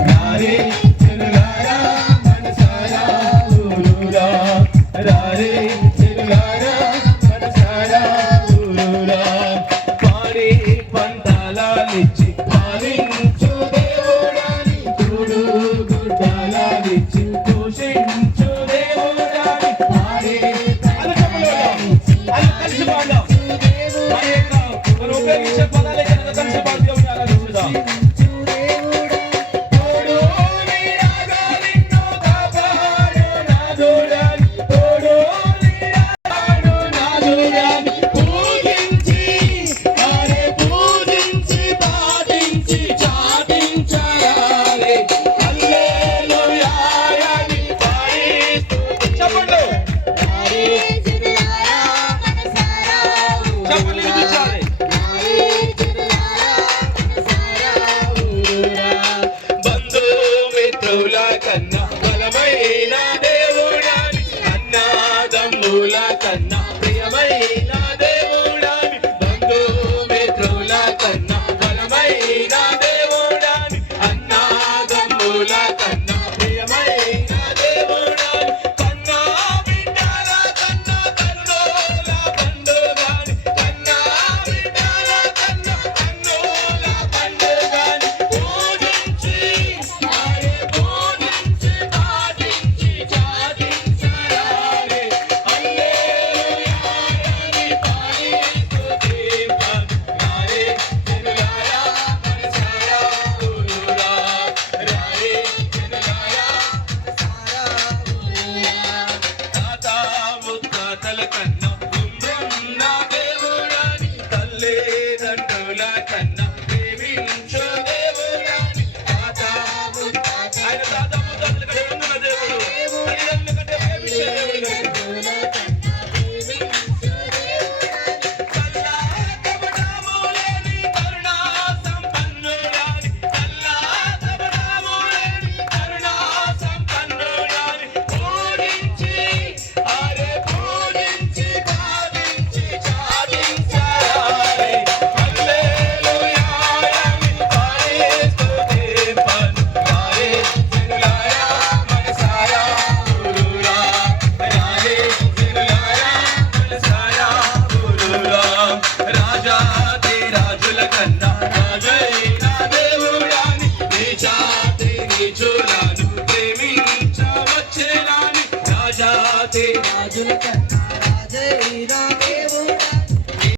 రారే చెరులారా మనసారా ఊరూరా రారే చెరులారా మనసారా ఊరూరా పాడి పంటలాలిచ్చి పాలించు దేవుడాని చూడు గుడ్డలాలిచ్చి పోషించు దేవుడాని పాడే కలిసి పాడదాం మనం ఉపయోగించే పదాలే కనుక కలిసి పాడదాం ఆలోచించుదాం కన్నా బలమైన దేవుడాని అన్నాదమ్ముల కన్నా ప్రియమైన దేవుడాని బంధుమిత్రుల కన్నా బలమైన దేవుడాని అన్నాదమ్ముల కన్నా ప్రియమైన దేవుడాని కన్నా బిడ్డల కన్నా కన్నుల పండుగాని కన్నా బిడ్డల కన్నా కన్నుల పండుగాని పూజించి తల్లిదండ్రుల కన్నా ప్రేమించు దేవుడాని ఆయన తాత ముత్తాతల కంటే ముందున్న దేవుడు తల్లిదండ్రుల కంటే ప్రేమించే దేవుడు కల్లాకపటములేని కరుణా సంపన్నుడాని కల్లాకపటములేని కరుణా సంపన్నుడాని పూజించి పూజించి భావించి చాటించాలి హల్లెలూయా రాజాది రాజుల కన్నా